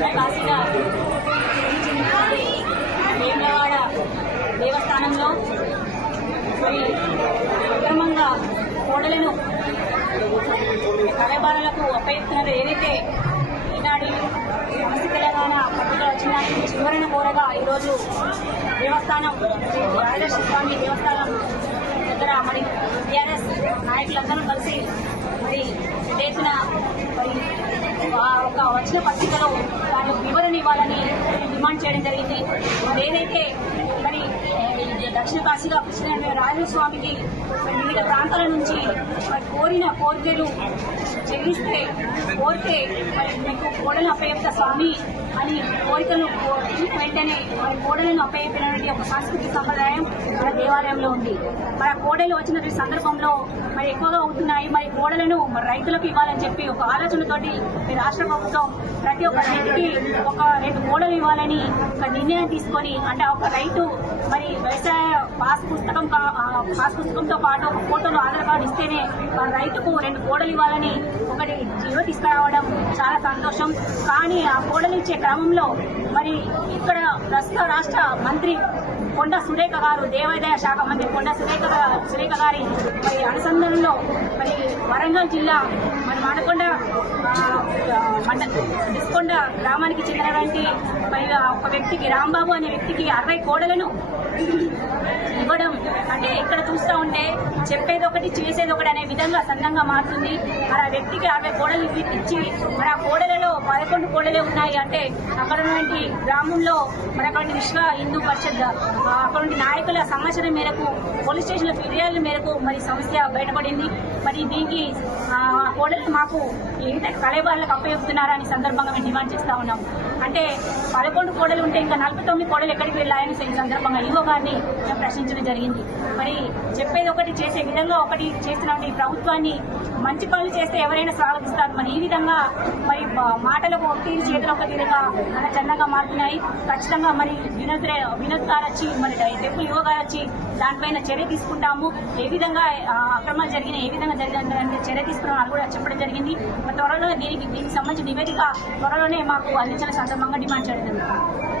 కాశీగా వేములవాడ దేవస్థానంలో మరి అక్రమంగా కోడలను కళాబాలలకు అప్పగిస్తున్నారు. ఏదైతే ఈనాడు సమస్య తెలంగాణ పత్రిక వచ్చిన చివరన కోరగా ఈరోజు దేవస్థానం రాజేశ్వర స్వామి దేవస్థానం దగ్గర మరి టీఆర్ఎస్ నాయకులందరూ కలిసి మరి చేసిన మరి ఒక వచ్చిన పత్రికలో దాని వివరణ ఇవ్వాలని డిమాండ్ చేయడం జరిగింది. మరి ఏదైతే మరి దక్షిణ కాశీగా కృష్ణ రాజస్వామికి వివిధ ప్రాంతాల నుంచి మరి కోరిన కోరికలు చెల్లిస్తే కోరితే మరి మీకు కోడలను అప్పయ్యప్ప స్వామి అని కోరికను వెంటనే మరి కోడలను అప్పయ్యప్పనేది ఒక సాంస్కృతిక సంప్రదాయం మన దేవాలయంలో ఉంది. మరి ఆ కోడలు వచ్చిన సందర్భంలో మరి ఎక్కువగా అవుతున్నాయి. మరి కోడలను మరి రైతులకు ఇవ్వాలని చెప్పి ఒక ఆలోచనతోటి రాష్ట్ర ప్రభుత్వం ప్రతి ఒక్క రైతుకి ఒక 2 కోడలు ఇవ్వాలని ఒక నిర్ణయం తీసుకొని, అంటే ఒక రైతు మరి వ్యవసాయ పాస్ పుస్తకంతో పాటు ఒక ఫోటోలు ఆధార్ కార్డు ఇస్తేనే మన రైతుకు 2 కోడలు ఇవ్వాలని ఒకటి జీవో తీసుకురావడం చాలా సంతోషం. కానీ ఆ కోడలు ఇచ్చే క్రమంలో మరి ఇక్కడ ప్రస్తుత రాష్ట్ర మంత్రి కొండ సురేఖ గారు, దేవాదాయ శాఖ మంత్రి కొండ సురేఖ గారి మరి అనుసంధానంలో మరి వరంగల్ జిల్లా మరి మానకొండ డిస్కొండ గ్రామానికి చెందినటువంటి మరి ఒక వ్యక్తికి రాంబాబు అనే వ్యక్తికి 60 కోడలను ఇవ్వడం అంటే ఇక్కడ చూస్తూ ఉంటే చెప్పేది ఒకటి చేసేది ఒకటి అనే విధంగా సందంగా మారుతుంది. మరి ఆ వ్యక్తికి 60 కోడలు ఇచ్చి మరి ఆ కోడలలో 11 కోడలే ఉన్నాయి. అంటే అక్కడ ఉన్నటువంటి గ్రామంలో మరి అక్కడ విశ్వ హిందూ పరిషత్ అక్కడ నాయకుల సమాచారం మేరకు పోలీస్ స్టేషన్ల ఫిర్యాదుల మేరకు మరి సమస్య బయటపడింది. మరి దీనికి కోడలు మాకు ఏంటంటే కళాబాలకు అప్పచెప్తున్నారని సందర్భంగా మేము డిమాండ్ చేస్తా ఉన్నాం. అంటే 11 కోడలు ఉంటే ఇంకా 49 కోడలు ఎక్కడికి వెళ్ళాయని ఈ సందర్భంగా ఈవో గారిని మేము ప్రశ్నించడం జరిగింది. మరి చెప్పేది ఒకటి చేసే విధంగా ఒకటి చేస్తున్న ఈ ప్రభుత్వాన్ని మంచి పనులు చేస్తే ఎవరైనా స్వాగతిస్తారు. మరి ఈ విధంగా మరి మాటలకు ఒకటి చేతులు ఒక విధంగా మన చందంగా మారుతున్నాయి. ఖచ్చితంగా మరి వినోద్ గారు వచ్చి మరి డెప్యూటీ ఈవో గారు వచ్చి దానిపైన చర్య తీసుకుంటాము. ఏ విధంగా అక్రమాలు జరిగినా ఏ విధంగా జరిగిన చర్య తీసుకున్నామని కూడా చెప్పడం జరిగింది. త్వరలో దీనికి సంబంధించిన నివేదిక త్వరలోనే మాకు అందించిన సందర్భంగా డిమాండ్ చేయడం జరుగుతుంది.